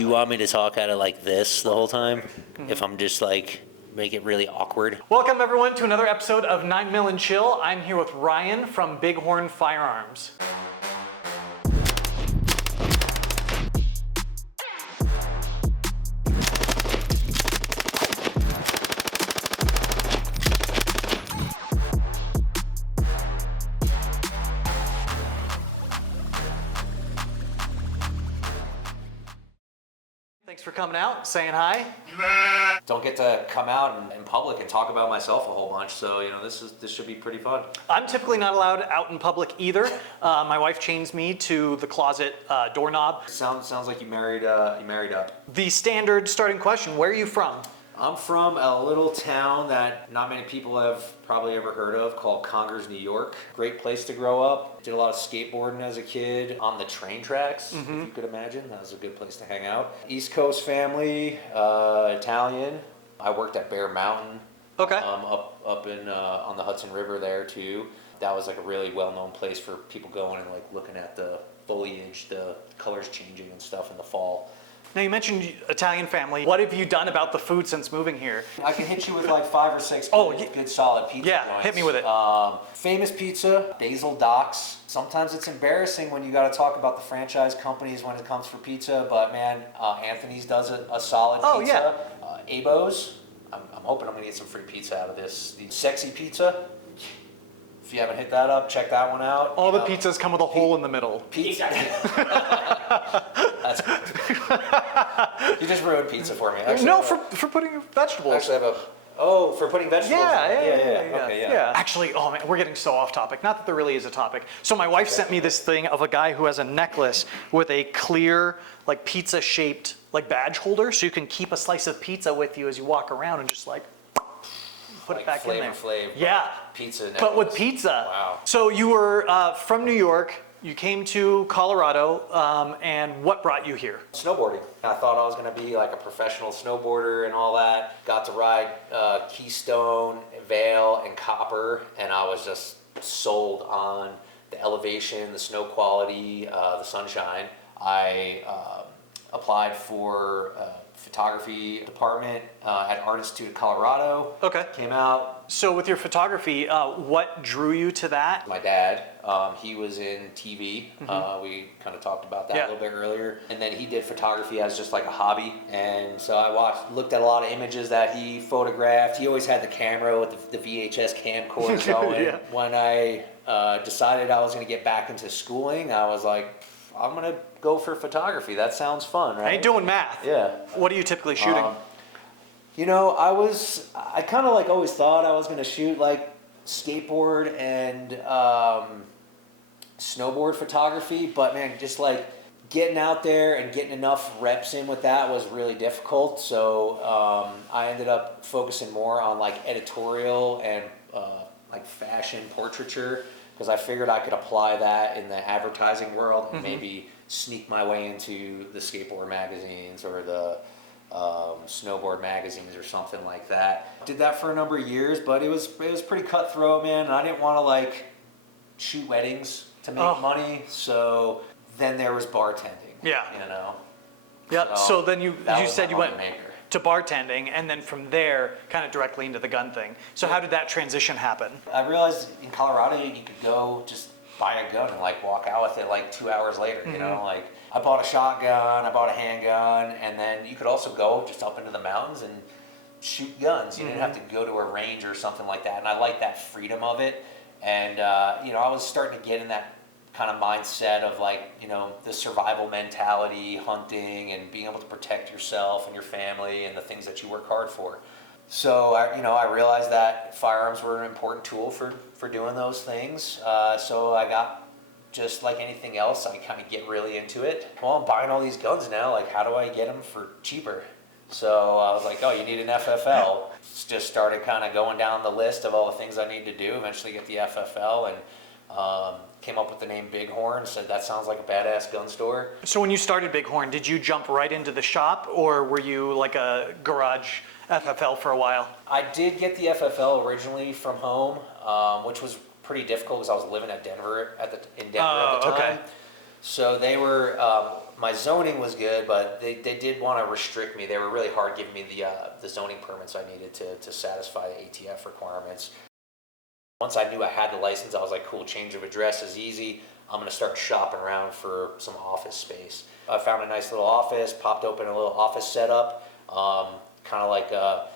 you want me to talk at it like this the whole time? If I'm just like, make it really awkward? Welcome everyone to another episode of 9mm and Chill. I'm here with Ryan from Bighorn Firearms. Thanks for coming out, saying hi. Don't get to come out in public and talk about myself a whole bunch, so this should be pretty fun. I'm typically not allowed out in public either. My wife chains me to the closet doorknob. Sounds like you married up. The standard starting question, where are you from? I'm from a little town that not many people have probably ever heard of called Congers, New York. Great place to grow up. Did a lot of skateboarding as a kid on the train tracks, if you could imagine. That was a good place to hang out. East Coast family, Italian. I worked at Bear Mountain. Okay. Up in on the Hudson River there too. That was like a really well-known place for people going and like looking at the foliage, the colors changing and stuff in the fall. Now you mentioned Italian family. What have you done about the food since moving here? I can hit you with like 5 or 6 good solid pizza joints. Hit me with it. Famous pizza, Basil Docks. Sometimes it's embarrassing when you got to talk about the franchise companies when it comes for pizza, but man, Anthony's does a solid pizza. Abo's. I'm hoping I'm gonna get some free pizza out of this. The Sexy Pizza. If you haven't hit that up, check that one out. All the pizzas come with a hole in the middle. Pizza. That's good. You just ruined pizza for me. Actually, no, for putting vegetables. Actually, I have for putting vegetables. Yeah. Actually, oh man, we're getting so off topic. Not that there really is a topic. So my wife sent me this thing of a guy who has a necklace with a clear, like pizza-shaped, like badge holder, so you can keep a slice of pizza with you as you walk around and just like put it back in there. Flavor pizza necklace. But with pizza. Wow. So you were from New York. You came to Colorado, and what brought you here? Snowboarding. I thought I was going to be like a professional snowboarder and all that. Got to ride Keystone, Vail, and Copper, and I was just sold on the elevation, the snow quality, the sunshine. I applied for photography department at Art Institute of Colorado. Okay. Came out. So with your photography, what drew you to that? My dad, he was in TV. We kind of talked about that a little bit earlier. And then he did photography as just like a hobby. And so I looked at a lot of images that he photographed. He always had the camera with the VHS camcorder going. When I decided I was going to get back into schooling, I was like, I'm going to go for photography. That sounds fun, right? I ain't doing math. Yeah. What are you typically shooting? I kind of like always thought I was going to shoot like skateboard and snowboard photography, but man, just like getting out there and getting enough reps in with that was really difficult. So I ended up focusing more on like editorial and like fashion portraiture, because I figured I could apply that in the advertising world and maybe sneak my way into the skateboard magazines or the snowboard magazines or something like that. Did that for a number of years, but it was pretty cutthroat, man. And I didn't want to like shoot weddings to make money. So then there was bartending. Yeah. Yeah. So then you said you went maker. To bartending, and then from there, kind of directly into the gun thing. So how did that transition happen? I realized in Colorado you could go just buy a gun and like walk out with it like 2 hours later. Like I bought a shotgun, I bought a handgun, and then you could also go just up into the mountains and shoot guns. You didn't have to go to a range or something like that. And I like that freedom of it. And I was starting to get in that kind of mindset of like, the survival mentality, hunting, and being able to protect yourself and your family and the things that you work hard for. So I realized that firearms were an important tool for doing those things. So I got, just like anything else, I kind of get really into it. Well, I'm buying all these guns now. Like, how do I get them for cheaper? So I was like, oh, you need an FFL. Just started kind of going down the list of all the things I need to do. Eventually get the FFL and came up with the name Bighorn. Said that sounds like a badass gun store. So when you started Bighorn, did you jump right into the shop, or were you like a garage FFL for a while? I did get the FFL originally from home, which was pretty difficult because I was living in Denver at the time. So they were, my zoning was good, but they did want to restrict me. They were really hard giving me the zoning permits I needed to satisfy the ATF requirements. Once I knew I had the license, I was like, cool, change of address is easy. I'm going to start shopping around for some office space. I found a nice little office, popped open a little office setup, kind of like a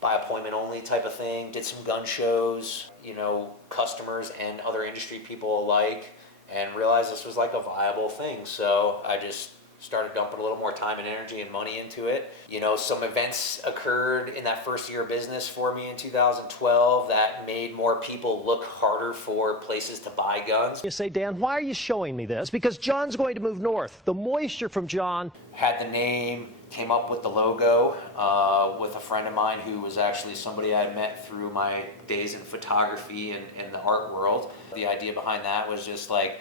by appointment only type of thing. Did some gun shows, you know, customers and other industry people alike, and realized this was like a viable thing. So I just started dumping a little more time and energy and money into it. You know, some events occurred in that first year of business for me in 2012 that made more people look harder for places to buy guns. You say, Dan, why are you showing me this? Because John's going to move north. The moisture from John. Had the name, came up with the logo with a friend of mine who was actually somebody I had met through my days in photography and the art world. The idea behind that was just like,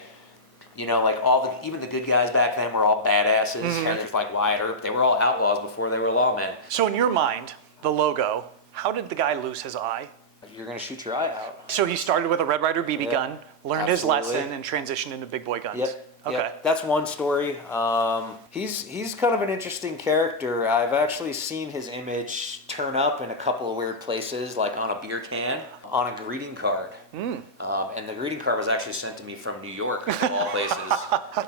you know, like even the good guys back then were all badasses, characters like Wyatt Earp. They were all outlaws before they were lawmen. So in your mind, the logo, how did the guy lose his eye? You're gonna shoot your eye out. So he started with a Red Ryder BB gun, learned his Absolutely. lesson, and transitioned into big boy guns. Yep. Okay. Yep. That's one story. He's kind of an interesting character. I've actually seen his image turn up in a couple of weird places, like on a beer can, on a greeting card. And the greeting card was actually sent to me from New York, of all places.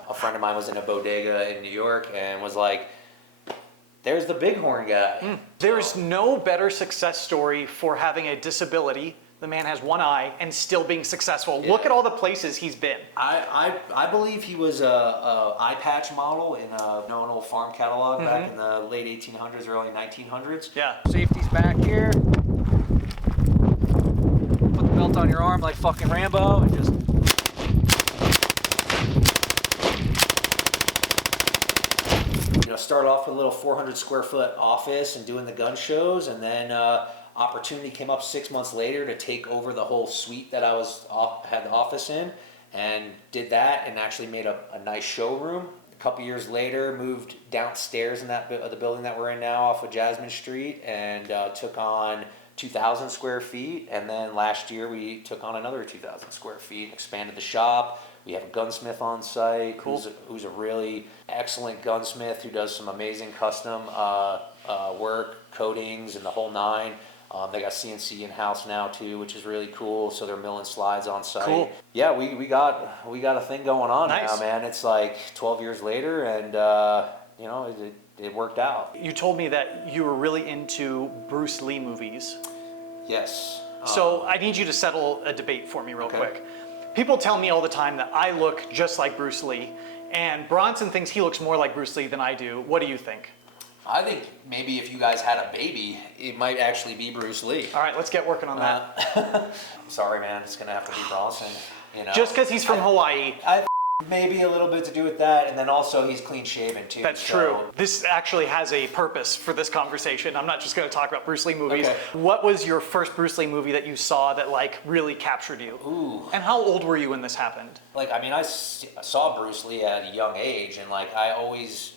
A friend of mine was in a bodega in New York and was like, there's the Bighorn guy. There's no better success story for having a disability. The man has one eye and still being successful. Yeah. Look at all the places he's been. I believe he was a eye patch model in an old farm catalog back in the late 1800s, early 1900s. Yeah. Safety's back here. Put the belt on your arm like fucking Rambo and just... You know, start off with a little 400 square foot office and doing the gun shows, and then opportunity came up 6 months later to take over the whole suite that I had the office in, and did that and actually made a nice showroom. A couple years later, moved downstairs in the building that we're in now off of Jasmine Street, and took on 2,000 square feet, and then last year we took on another 2,000 square feet, expanded the shop. We have a gunsmith on site who's a really excellent gunsmith who does some amazing custom work, coatings, and the whole nine. They got CNC in-house now too, which is really cool. So they're milling slides on site. Cool. Yeah, we got a thing going on Nice. now, man. It's like 12 years later, and you know, it worked out. You told me that you were really into Bruce Lee movies. Yes. So I need you to settle a debate for me real Okay. quick. People tell me all the time that I look just like Bruce Lee, and Bronson thinks he looks more like Bruce Lee than I do. What do you think? I think maybe if you guys had a baby, it might actually be Bruce Lee. All right, let's get working on that. I'm sorry, man. It's gonna have to be Bronson. You know. Just because he's from Hawaii. Maybe a little bit to do with that, and then also he's clean shaven too. That's true. This actually has a purpose for this conversation. I'm not just going to talk about Bruce Lee movies. Okay. What was your first Bruce Lee movie that you saw that like really captured you? Ooh. And how old were you when this happened? Like, I mean, I saw Bruce Lee at a young age, and like I always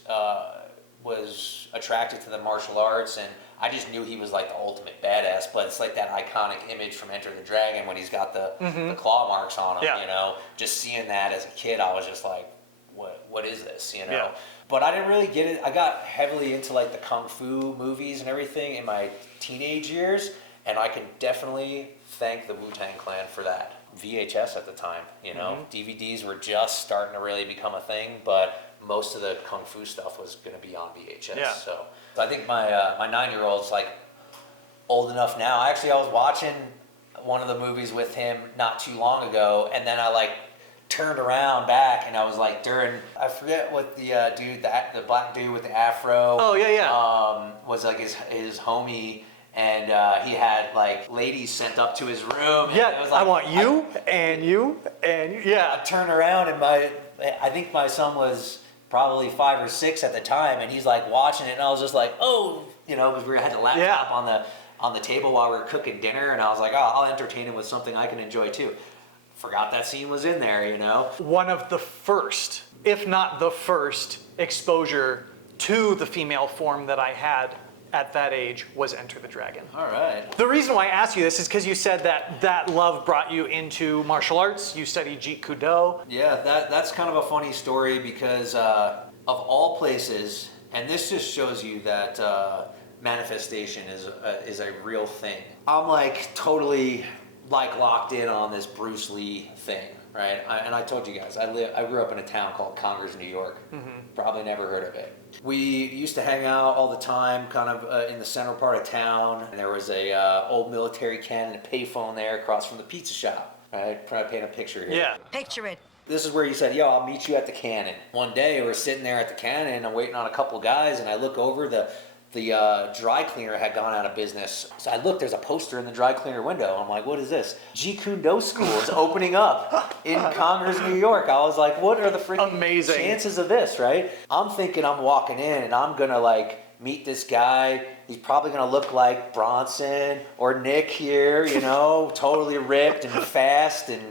was attracted to the martial arts, and I just knew he was like the ultimate badass. But it's like that iconic image from Enter the Dragon when he's got the claw marks on him. Yeah. You know, just seeing that as a kid, I was just like, what is this? You know. Yeah. But I didn't really get it. I got heavily into like the kung fu movies and everything in my teenage years, and I can definitely thank the Wu-Tang Clan for that. VHS at the time, you know, DVDs were just starting to really become a thing, but most of the kung fu stuff was going to be on VHS. Yeah. So I think my 9-year-old's like old enough now. Actually, I was watching one of the movies with him not too long ago, and then I like turned around back, and I was like I forget what the the black dude with the afro. Oh yeah. Was like his homie. And he had like ladies sent up to his room. And Yeah, it was like, I want you and you. I turned around, and I think my son was probably 5 or 6 at the time, and he's like watching it, and I was just like, oh, you know, because we had the laptop on the table while we were cooking dinner, and I was like, oh, I'll entertain him with something I can enjoy too. Forgot that scene was in there, you know. One of the first, if not the first, exposure to the female form that I had at that age was Enter the Dragon. All right. The reason why I asked you this is because you said that that love brought you into martial arts. You studied Jeet Kune Do. Yeah, that's kind of a funny story because of all places, and this just shows you that manifestation is a real thing. I'm like totally like locked in on this Bruce Lee thing, right? And I told you guys, I grew up in a town called Congers, New York. Probably never heard of it. We used to hang out all the time, kind of in the central part of town. And there was a old military cannon, a payphone there across from the pizza shop. Right? Trying to paint a picture here. Yeah. Picture it. This is where you said, yo, I'll meet you at the cannon. One day we're sitting there at the cannon and I'm waiting on a couple guys and I look over, the dry cleaner had gone out of business. So I look, there's a poster in the dry cleaner window. I'm like, what is this? Jeet Kune Do School is opening up in Congers, New York. I was like, what are the freaking chances of this, right? I'm thinking I'm walking in and I'm gonna like meet this guy. He's probably gonna look like Bronson or Nick here, you know, totally ripped and fast and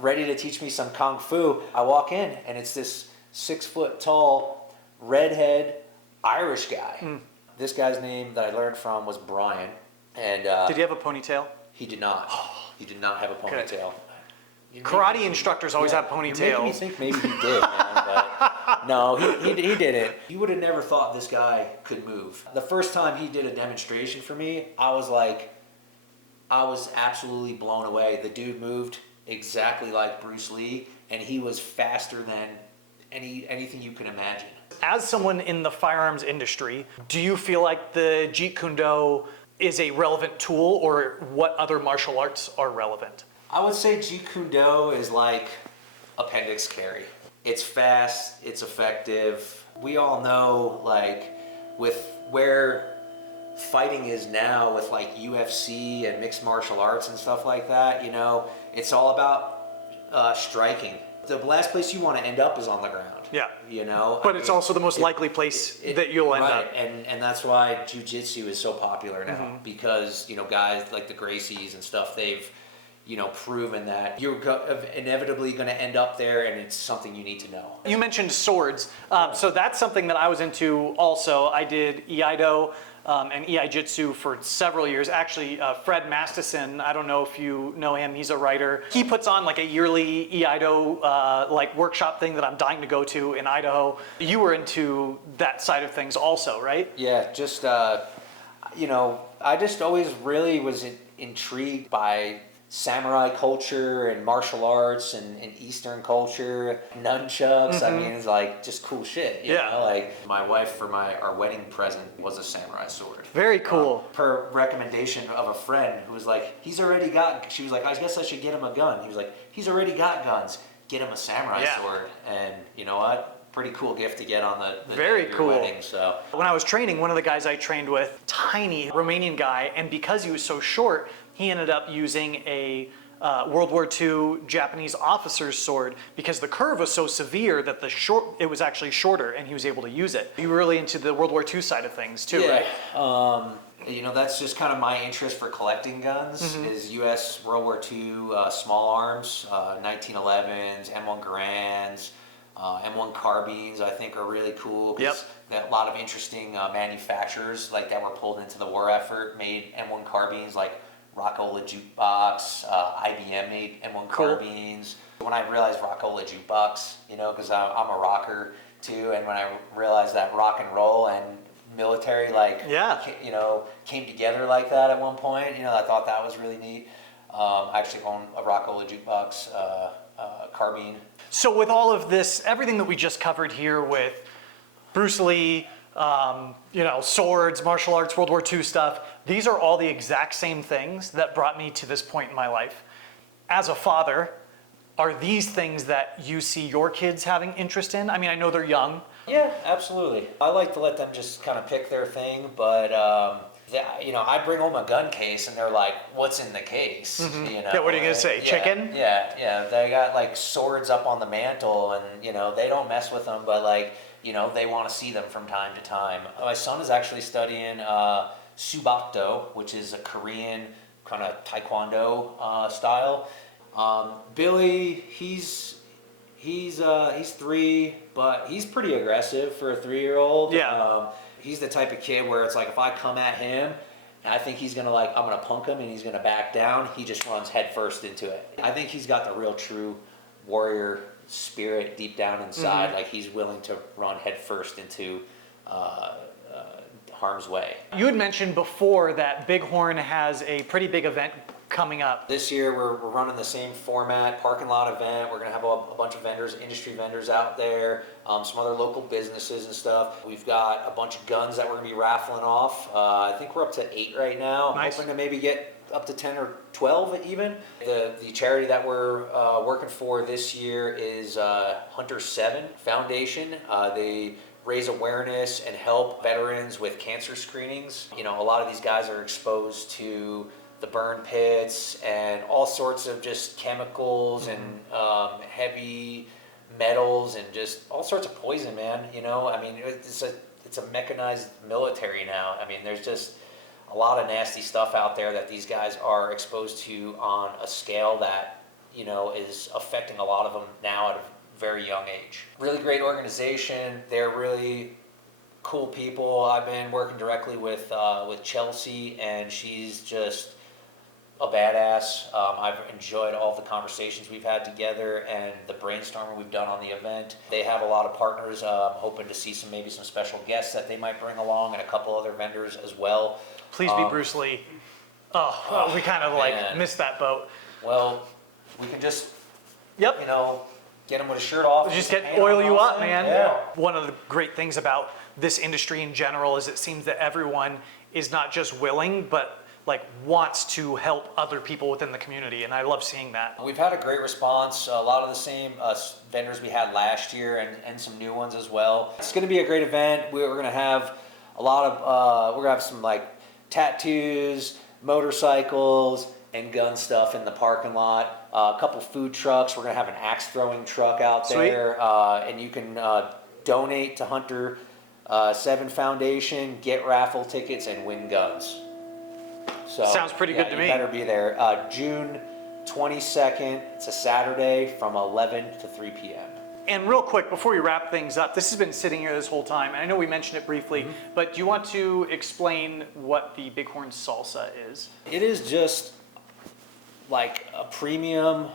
ready to teach me some Kung Fu. I walk in and it's this 6 foot tall, redhead, Irish guy. This guy's name that I learned from was Brian. And did he have a ponytail? He did not. He did not have a ponytail. Karate instructors always have ponytails. You're making me think maybe he did, man, but no, he didn't. You would have never thought this guy could move. The first time he did a demonstration for me, I was absolutely blown away. The dude moved exactly like Bruce Lee, and he was faster than anything you could imagine. As someone in the firearms industry, do you feel like the Jeet Kune Do is a relevant tool, or what other martial arts are relevant? I would say Jeet Kune Do is like appendix carry. It's fast, it's effective. We all know, like, with where fighting is now with like UFC and mixed martial arts and stuff like that, you know, it's all about striking. The last place you want to end up is on the ground. Yeah. You know? But it's also the most likely place that you'll end up. And that's why jiu-jitsu is so popular now, because, you know, guys like the Gracies and stuff, they've, you know, proven that you're inevitably going to end up there, and it's something you need to know. You mentioned swords. So that's something that I was into also. I did Iaido and Iaijitsu for several years. Actually, Fred Masterson, I don't know if you know him, he's a writer. He puts on like a yearly Iaido like workshop thing that I'm dying to go to in Idaho. You were into that side of things also, right? Yeah, just, you know, I just always really was intrigued by samurai culture and martial arts and Eastern culture, nunchucks. I mean, it's like just cool shit. You know? Like my wife for our wedding present was a samurai sword. Very cool. Per recommendation of a friend who was like, she was like, I guess I should get him a gun. He was like, he's already got guns. Get him a samurai sword. And you know what? Pretty cool gift to get on the Very day of your cool. wedding. So when I was training, one of the guys I trained with, tiny Romanian guy, and because he was so short, he ended up using a World War II Japanese officer's sword because the curve was so severe that it was actually shorter, and he was able to use it. You were really into the World War II side of things too, right? You know, that's just kind of my interest for collecting guns is U.S. World War II small arms, 1911s, M1 Garands, M1 carbines. I think are really cool. That a lot of interesting manufacturers like that were pulled into the war effort made M1 carbines, like Rockola Jukebox, IBM made M1 carbines. When I realized Rockola Jukebox, you know, because I'm a rocker too, and when I realized that rock and roll and military, like, you know, came together like that at one point, you know, I thought that was really neat. I actually own a Rockola Jukebox carbine. So with all of this, everything that we just covered here with Bruce Lee, you know, swords, martial arts, World War II stuff, these are all the exact same things that brought me to this point in my life. As a father, are these things that you see your kids having interest in? I mean, I know they're young. Yeah, absolutely. I like to let them just kind of pick their thing, but you know, I bring home a gun case and they're like, what's in the case? You know? Yeah, what are you gonna say, chicken? Yeah, they got like swords up on the mantle and, you know, they don't mess with them, but like, you know, they want to see them from time to time. My son is actually studying Subakdo, which is a Korean kind of Taekwondo style. Billy, he's 3, but he's pretty aggressive for a 3-year-old. Yeah. He's the type of kid where it's like, if I come at him, I think he's gonna like, I'm gonna punk him and he's gonna back down. He just runs headfirst into it. I think he's got the real true warrior spirit deep down inside. Like he's willing to run headfirst into harm's way. You had mentioned before that Bighorn has a pretty big event coming up. This year we're running the same format, parking lot event. We're gonna have a bunch of vendors, industry vendors out there, some other local businesses and stuff. We've got a bunch of guns that we're gonna be raffling off. I think we're up to 8 right now. Nice. I'm hoping to maybe get up to 10 or 12 even. The charity that we're working for this year is Hunter 7 Foundation. They raise awareness and help veterans with cancer screenings. You know, a lot of these guys are exposed to the burn pits and all sorts of just chemicals and heavy metals and just all sorts of poison, man. You know, I mean, it's a mechanized military now. I mean, there's just a lot of nasty stuff out there that these guys are exposed to on a scale that, you know, is affecting a lot of them now at a very young age. Really great organization. They're really cool people. I've been working directly with Chelsea, and she's just a badass. I've enjoyed all the conversations we've had together and the brainstorming we've done on the event. They have a lot of partners. Hoping to see maybe some special guests that they might bring along, and a couple other vendors as well. Please be Bruce Lee. We kind of like missed that boat. Well, we can just, Yep. you know, get him with a shirt off. Just and get paint oil him you up, also. man. Yeah. One of the great things about this industry in general is it seems that everyone is not just willing, but like wants to help other people within the community, and I love seeing that. We've had a great response. A lot of the same vendors we had last year, and some new ones as well. It's going to be a great event. We're going to have a lot of we're going to have some like tattoos, motorcycles, and gun stuff in the parking lot. A couple food trucks. We're going to have an axe throwing truck out there, and you can donate to Hunter 7 Foundation, get raffle tickets, and win guns. So, sounds pretty good to me. You better be there. June 22nd, it's a Saturday from 11 to 3 p.m. And real quick, before we wrap things up, this has been sitting here this whole time, and I know we mentioned it briefly, but do you want to explain what the Bighorn Salsa is? It is just like a premium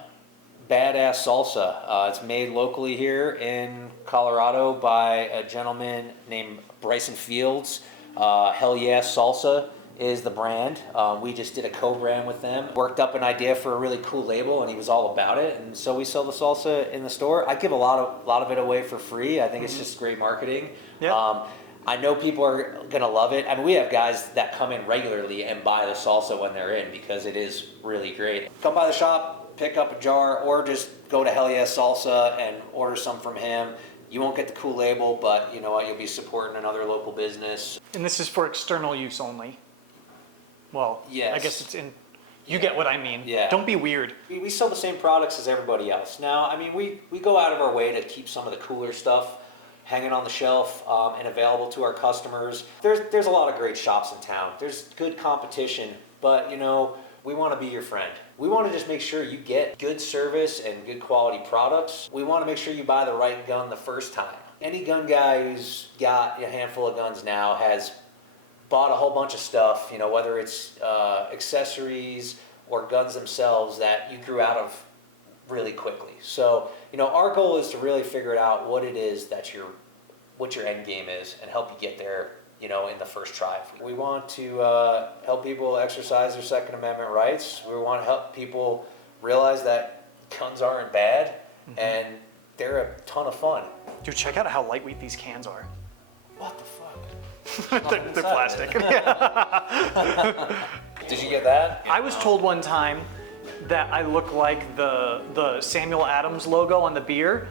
badass salsa. It's made locally here in Colorado by a gentleman named Bryson Fields. Hell Yeah Salsa is the brand. We just did a co-brand with them. Worked up an idea for a really cool label, and he was all about it. And so we sell the salsa in the store. I give a lot of it away for free. I think it's just great marketing. Yeah. I know people are gonna love it. I mean, we have guys that come in regularly and buy the salsa when they're in because it is really great. Come by the shop, pick up a jar, or just go to Hell Yeah Salsa and order some from him. You won't get the cool label, but you know what? You'll be supporting another local business. And this is for external use only. Well, Yes. I guess it's in, you get what I mean. Yeah. Don't be weird. We sell the same products as everybody else. Now, I mean, we go out of our way to keep some of the cooler stuff hanging on the shelf and available to our customers. There's a lot of great shops in town. There's good competition, but you know, we want to be your friend. We want to just make sure you get good service and good quality products. We want to make sure you buy the right gun the first time. Any gun guy who's got a handful of guns now has bought a whole bunch of stuff, you know, whether it's accessories or guns themselves that you grew out of really quickly. So, you know, our goal is to really figure out what it is that what your end game is and help you get there, you know, in the first try. We want to help people exercise their Second Amendment rights. We want to help people realize that guns aren't bad and they're a ton of fun. Dude, check out how lightweight these cans are. What the fuck? They're plastic. Did you get that? I was told one time that I look like the Samuel Adams logo on the beer.